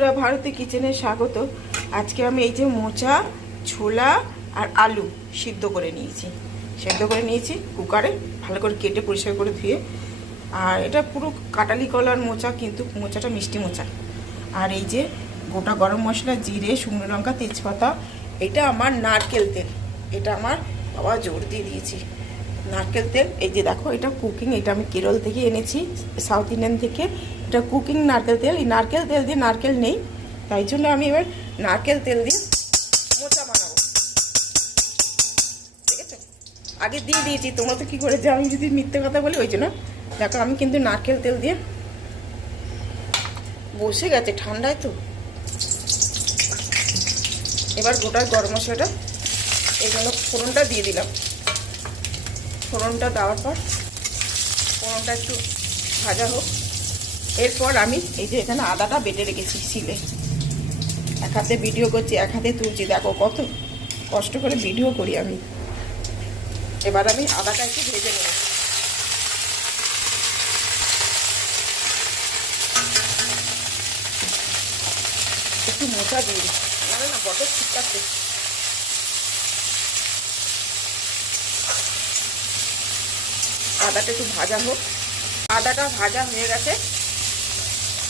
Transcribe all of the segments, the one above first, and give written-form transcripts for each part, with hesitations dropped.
বন্ধুরা, ভারতী কিচেনে স্বাগত। আজকে আমি এই যে মোচা, ছোলা আর আলু সিদ্ধ করে নিয়েছি কুকারে, ভালো করে কেটে পরিষ্কার করে ধুয়ে। আর এটা পুরো কাটালি কলার মোচা, কিন্তু মোচাটা মিষ্টি মোচা। আর এই যে গোটা গরম মশলা, জিরে, শুকনো লঙ্কা, তেজপাতা। এটা আমার নারকেল তেল, এটা আমার বাবা জোর দিয়ে দিয়েছি নারকেল তেল। এই যে দেখো, এটা কুকিং, এটা আমি কেরল থেকে এনেছি, সাউথ ইন্ডিয়ান থেকে। এটা কুকিং নারকেল তেল। এই নারকেল তেল দিয়ে নারকেল নেই, তাই জন্য আমি এবার নারকেল তেল দিয়ে মোচা বানাবো। ঠিক আছে, আগে দিয়ে দিয়েছি। তোমরা তো কী করে যে আমি যদি মিথ্যে কথা বলি, ওই জন্য দেখো আমি কিন্তু নারকেল তেল দিয়ে বসে গেছে, ঠান্ডায় তো। এবার গোটা গরম মশলাটা এই জন্য ফোড়নটা দিয়ে দিলাম। ফোড়নটা দেওয়ার পর ফোড়নটা একটু ভাজা হোক। এরপর আমি এই যে এখানে আদাটা বেটে রেখেছি শিলে। এক হাতে ভিডিও করছি, এক হাতে তুলছি, দেখো কত কষ্ট করে ভিডিও করি আমি। এবার আমি আদাটা একটু ভেজে নেব। একটু মোচা দিয়ে দিই, না বটে ঠিক আছে। আদাটা একটু ভাজা হোক। আদাটা ভাজা হয়ে গেছে।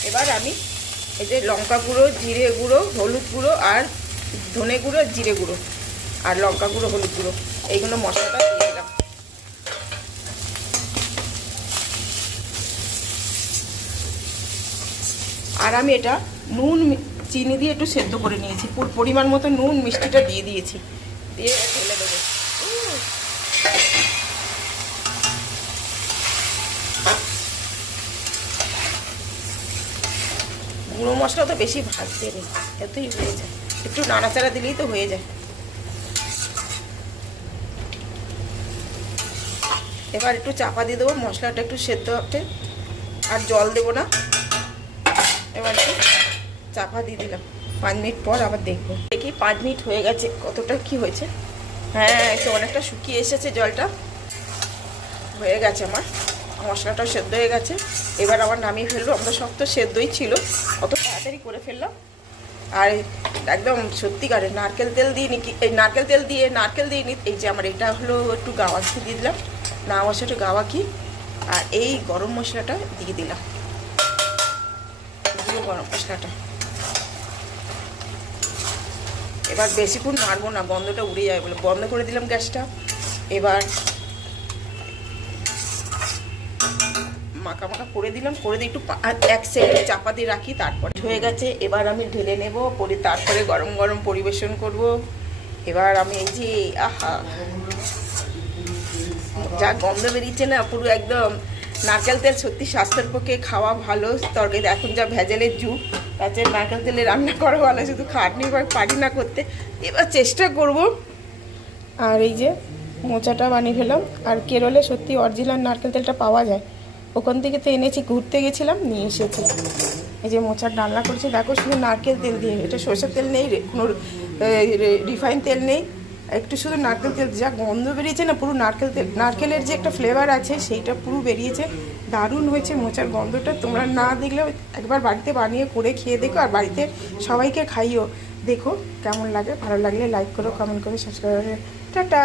এবার আমি এই যে লঙ্কা গুঁড়ো, জিরে গুঁড়ো, হলুদ গুঁড়ো আর ধনে গুঁড়ো, জিরে গুঁড়ো আর লঙ্কা গুঁড়ো, হলুদ গুঁড়ো, এইগুলো মশলাটা দিয়ে দিলাম। আর আমি এটা নুন চিনি দিয়ে একটু সেদ্ধ করে নিয়েছি। পরিমাণ মতো নুন মিষ্টিটা দিয়ে দিয়েছি, দিয়ে ঢেলে দেবো। গুঁড়ো মশলা তো বেশি ভাজতে নেই, এতই হয়ে যায়। একটু নাড়াচাড়া দিলেই তো হয়ে যায়। এবার একটু চাপা দিয়ে দেবো, মশলাটা একটু সেদ্ধ হতে। আর জল দেবো না। এবার একটু চাপা দিয়ে দিলাম। 5 মিনিট পর আবার দেখবো, দেখি 5 মিনিট হয়ে গেছে, কতটা কি হয়েছে। হ্যাঁ, একটু অনেকটা শুকিয়ে এসেছে, জলটা হয়ে গেছে। আমার মশলাটাও সেদ্ধ হয়ে গেছে। এবার আবার নামিয়ে ফেলবো। আমরা সব তো সেদ্ধই ছিল, অত তাড়াতাড়ি করে ফেললাম। আর একদম সত্যিকারের নারকেল তেল দিয়ে এই নারকেল তেল দিয়ে নারকেল দিয়ে এই যে আমার এটা হলো একটু গাওয়া ঘি দিয়ে দিলাম, না মশলা একটু গাওয়া ঘি। আর এই গরম মশলাটা দিয়ে দিলাম, গরম মশলাটা। এবার বেশিক্ষণ নাড়বো না, গন্ধটা উড়ে যাবে বলে বন্ধ করে দিলাম গ্যাসটা। এবার মাখা মাখা করে দিলাম, করে দিয়ে একটু 1 সেকেন্ড চাপা দিয়ে রাখি, তারপর হয়ে গেছে। এবার আমি ঢেলে নেব, তারপরে গরম গরম পরিবেশন করব। এবার আমি এই যে আহা, যা গন্ধ বেরিয়েছে না, পুরো একদম নারকেল তেল সত্যি স্বাস্থ্যের পক্ষে খাওয়া ভালো। তরকারি এখন যা ভেজালের যুগ, তাতে নারকেল তেলে রান্না করা ভালো, শুধু খাটনি পারি না করতে। এবার চেষ্টা করব। আর এই যে মোচাটা বানিয়ে ফেলাম। আর কেরলে সত্যি অরিজিনাল নারকেল তেলটা পাওয়া যায়, ওখান থেকে তো এনেছি, ঘুরতে গেছিলাম, নিয়ে এসেছি। এই যে মোচার ডালনা করেছি, দেখো শুধু নারকেল তেল দিয়ে। এটা সরষের তেল নেই, কোনো রিফাইন তেল নেই, একটু শুধু নারকেল তেল। যা গন্ধ বেরিয়েছে না, পুরো নারকেল তেল, নারকেলের যে একটা ফ্লেভার আছে সেইটা পুরো বেরিয়েছে। দারুণ হয়েছে মোচার গন্ধটা। তোমরা না দেখলেও একবার বাড়িতে বানিয়ে করে খেয়ে দেখো, আর বাড়িতে সবাইকে খাইও, দেখো কেমন লাগে। ভালো লাগলে লাইক করো, কমেন্ট করো, সাবস্ক্রাইব করো। টাটা।